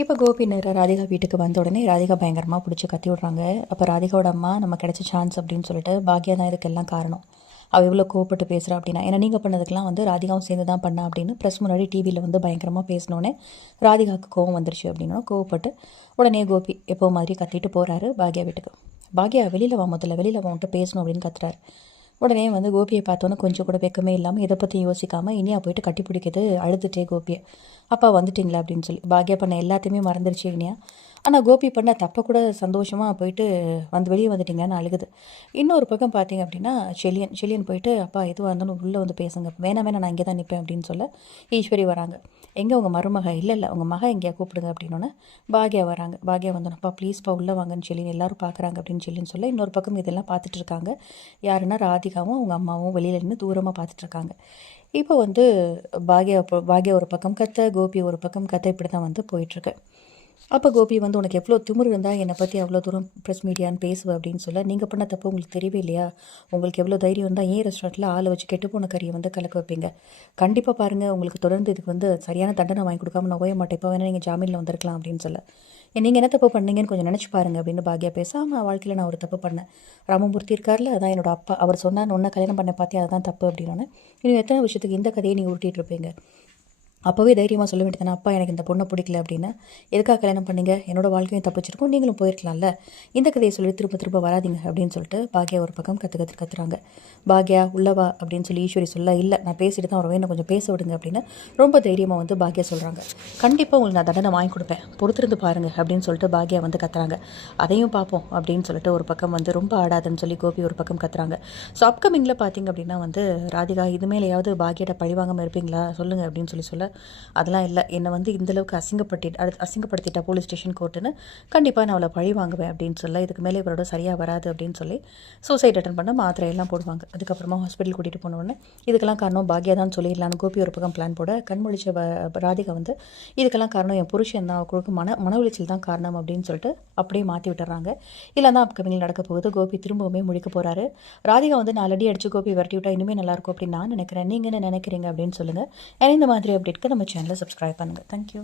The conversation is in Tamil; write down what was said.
இப்போ கோபி நேரம் ராதிகா வீட்டுக்கு வந்த உடனே ராதிகா பயங்கரமாக பிடிச்சி கத்தி விட்றாங்க. அப்போ ராதிகாவோட அம்மா நம்ம கிடைச்ச சான்ஸ் அப்படின்னு சொல்லிட்டு பாக்யா தான் இதுக்கெல்லாம் காரணம். அவள் இவ்வளோ கோவப்பட்டு பேசுகிறா அப்படின்னா. ஏன்னா நீங்கள் பண்ணதுக்கெல்லாம் வந்து ராதிகாவும் சேர்ந்து தான் பண்ணா அப்படின்னு ப்ரெஸ் முன்னாடி டிவியில் வந்து பயங்கரமாக பேசினோடனே ராதிகாவுக்கு கோவம் வந்துருச்சு அப்படின்னா கோவப்பட்டு உடனே கோபி எப்போ மாதிரி கத்திட்டு போகிறாரு பாக்யா வீட்டுக்கு. பாக்யா வெளியில் வா முதல்ல வெளியில் வந்துட்டு பேசணும் அப்படின்னு கத்துறாரு. உடனே வந்து கோபியை பார்த்தோன்னே கொஞ்சம் கூட வெக்கமே இல்லாமல் இதை பற்றி யோசிக்காமல் இனியா போயிட்டு கட்டி பிடிக்கிது அழுதுட்டே கோபியை. அப்பா வந்துட்டிங்களா? அப்படின்னு சொல்லி. பாக்யா பண்ண எல்லாத்தையுமே மறந்துருச்சு இனியா. ஆனால் கோபி பண்ண தப்பை கூட சந்தோஷமாக போயிட்டு வந்து வெளியே வந்துட்டீங்கன்னு அழுகுது. இன்னொரு பக்கம் பார்த்தீங்க அப்படின்னா செலியன் செலியன் போயிட்டு அப்பா எதுவாக இருந்தாலும் உள்ளே வந்து பேசுங்க. வேணாம் வேணாம் நான் இங்கே தான் நிற்பேன் அப்படின்னு சொல்ல ஈஸ்வரி வராங்க. எங்கே உங்கள் மருமக? இல்லை இல்லை உங்கள் மக எங்கேயா கூப்பிடுங்க அப்படின்னோன்னே பாக்யா வராங்க. பாக்யா வந்தோன்னப்பா ப்ளீஸ்ப்பா உள்ளே வாங்கன்னு சொல்லி எல்லோரும் பார்க்குறாங்க அப்படின்னு சொல்லின்னு சொல்ல இன்னொரு பக்கம் இதெல்லாம் பார்த்துட்டு இருக்காங்க. யாருன்னா ராதிகாவும் அவங்க அம்மாவும் வெளியில் நின்று தூரமாக பார்த்துட்டு இருக்காங்க. இப்போ வந்து பாக்யா பாக்யா ஒரு பக்கம் கத்த கோபி ஒரு பக்கம் கத்தை இப்படி தான் வந்து போயிட்டுருக்கு அப்போ கோபி வந்து உனக்கு எவ்வளோ திமிரு இருந்தால் என்னை பற்றி அவ்வளோ தூரம் ப்ரெஸ் மீடியான்னு பேசுவேன் அப்படின்னு சொல்ல நீங்கள் பண்ண தப்பு உங்களுக்கு தெரியவே இல்லையா? உங்களுக்கு எவ்வளோ தைரியம் இருந்தால் ஏன் ரெஸ்டாரண்ட்டில் ஆளை வச்சு கெட்டு போன கறியை வந்து கலக்க வைப்பீங்க? கண்டிப்பாக பாருங்கள் உங்களுக்கு தொடர்ந்து இதுக்கு வந்து சரியான தண்டனை வாங்கி கொடுக்காம நான் ஓய மாட்டேன். இப்போ வேணால் நீங்கள் ஜாமீனில் வந்திருக்கலாம் அப்படின்னு சொல்ல. நீங்கள் என்ன தப்பு பண்ணீங்கன்னு கொஞ்சம் நினச்சி பாருங்க அப்படின்னு பாக்யா பேசாமல் வாழ்க்கையில் நான் ஒரு தப்பு பண்ணேன். ராமமூர்த்தி இருக்கார்ல அதான் என்னோட அப்பா. அவர் சொன்னார் ஒன்றா கல்யாணம் பண்ண பார்த்தே அதுதான் தப்பு அப்படின்னு இன்னும் எத்தனை விஷயத்துக்கு இந்த கதையை நீங்கள் உருட்டிகிட்டு இருப்பீங்க? அப்போவே தைரியமாக சொல்ல வேண்டியதானே அப்பா எனக்கு இந்த பொண்ணை பிடிக்கல அப்படின்னா. எதுக்காக கல்யாணம் பண்ணுங்க? என்னோட வாழ்க்கையும் தப்பிச்சிருக்கும். நீங்களும் போயிருக்கலாம்ல. இந்த கதையை சொல்லி திரும்ப திரும்ப வராதிங்க அப்படின்னு சொல்லிட்டு பாக்யா ஒரு பக்கம் கற்று கற்று கத்துறாங்க. பாக்யா உள்ளவா அப்படின்னு சொல்லி ஈஸ்வரி சொல்ல இல்லை நான் பேசிட்டு தான் வருவேன். கொஞ்சம் பேச விடுங்க அப்படின்னு ரொம்ப தைரியமாக வந்து பாக்யா சொல்கிறாங்க கண்டிப்பாக உங்களுக்கு நான் தண்டனை வாங்கி கொடுப்பேன். பொறுத்திருந்து பாருங்க அப்படின்னு சொல்லிட்டு பாக்யா வந்து கத்துறாங்க. அதையும் பார்ப்போம் அப்படின்னு சொல்லிட்டு ஒரு பக்கம் வந்து ரொம்ப ஆடாதுன்னு சொல்லி கோபி ஒரு பக்கம் கத்துறாங்க. ஸோ அப்கமிங்கில் பார்த்தீங்க அப்படின்னா வந்து ராதிகா இது மேலேயாவது பாக்யாட்ட பழிவாங்காமல் இருப்பீங்களா? சொல்லுங்கள் அப்படின்னு சொல்லி சொல்ல அதெல்லாம் இல்லை. என்னை வந்து இந்தளவுக்கு அசிங்கப்பட்டு அடுத்து அசிங்கப்படுத்திட்டா போலீஸ் ஸ்டேஷன் கோர்ட்டுன்னு கண்டிப்பாக நான் அவளை பழி வாங்குவேன் அப்படின்னு சொல்ல இதுக்கு மேலே இவரோட சரியாக வராது அப்படின்னு சொல்லி சூசைட் அட்டன் பண்ண மாத்திரையெல்லாம் போடுவாங்க. அதுக்கப்புறமா ஹாஸ்பிட்டல் கூட்டிகிட்டு போனோடனே இதுக்கெல்லாம் காரணம் பாக்யா தான் சொல்லிடலான்னு கோபி ஒரு பக்கம் பிளான் போட கண்மொழிச்ச ராதிகா வந்து இதுக்கெல்லாம் காரணம் என் புருஷன் தான் அவருக்கு மன மன உளைச்சல் தான் காரணம் அப்படின்னு சொல்லிட்டு அப்படியே மாற்றி விட்டுறாங்க. இல்லை தான் அப்கமிங்கில் நடக்க போகுது. கோபி திரும்பவுமே முடிக்க போகிறாரு ராதிகா வந்து நாலடி அடிச்சு கோபி விரட்டி விட்டா இனிமேல் நல்லாயிருக்கும் அப்படின்னு நான் நினைக்கிறேன். நீங்கள் என்ன நினைக்கிறீங்க அப்படின்னு சொல்லுங்கள் ஏன்னா இந்த மாதிரி அப்டேட்க்கு நம்ம சேனலை சப்ஸ்கிரைப் பண்ணுங்கள் தேங்க்யூ